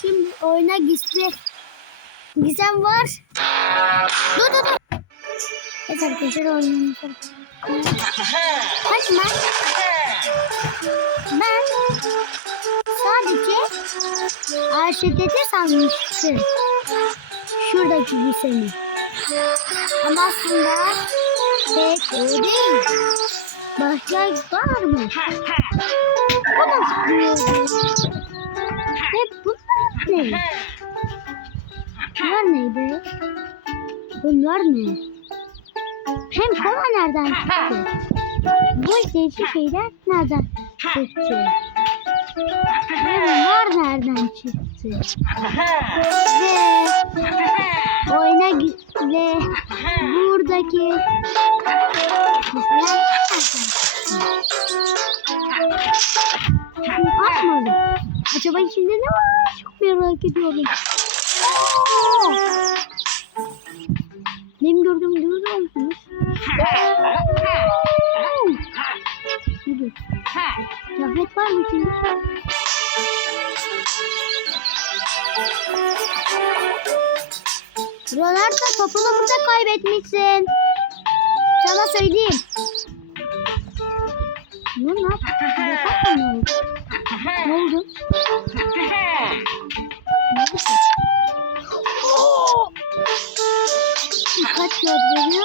Şimdi oyuna gizli. Gizem var. Dur dur dur. Evet arkadaşlar oyunun Kaçma. Ben sadece AŞTT sanmıştım. Şuradaki Gizem'i. Ama aslında pek öyle değil. Başka var mı? O da zıplıyordu. Hep bunlar ne? Bunlar ne be? Bunlar ne? Hem kola nereden çıktı? Bu değişik şeyler nereden çıktı? Bunlar nereden çıktı? Ve oyuna ve buradaki bizler Atmadım. Acaba içinde ne var? Merak ediyorum. Benim gördüğüm görüyor musunuz? Dur. Kıyafet var mı içinde? Ronaldo topunu burada kaybetmişsin. Kaç gördün ya?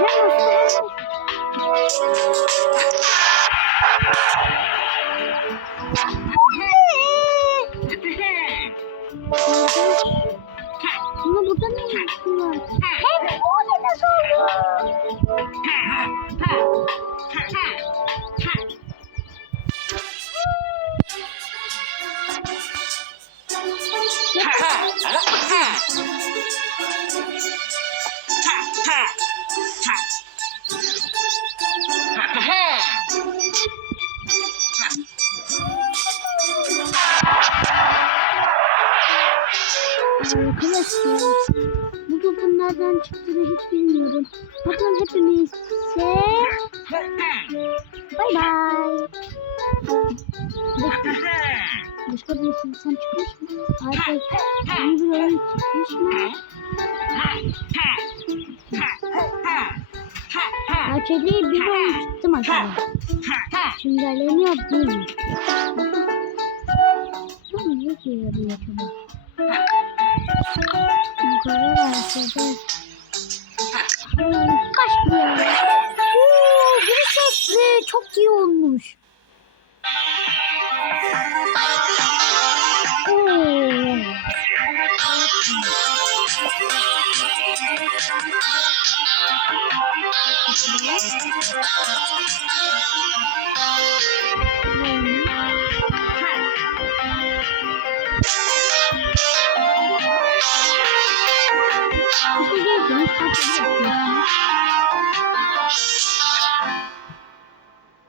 Ne oldu? Ama burada ne yapıyorlar? Hem o ne nasıl oldu? Arkadaşlar bu topun nereden çıktığını hiç bilmiyorum. Bakın hepimize bay bay. Başka, bir insan çıkmış mı? Artık yeni bir oyun çıkmış mı? Gerçekten bir oyun çıktı mı acaba? Güncelleniyor değil mi? Bu ne yarıyor acaba? Yukarı aşağıda. Kaç bir yer? Oo, bir sesli. Çok iyi olmuş. Oo.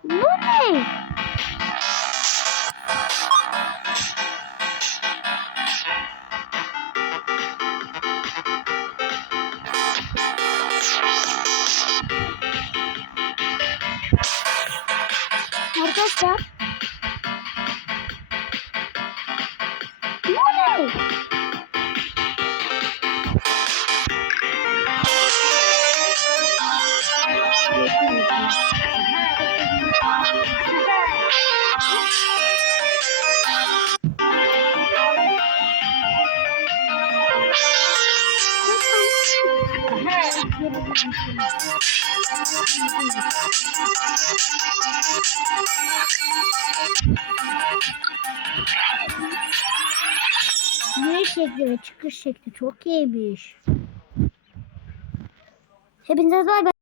Bu ne? Arkadaşlar. Giriş şekli ve çıkış şekli çok iyiymiş. Hepinize bay.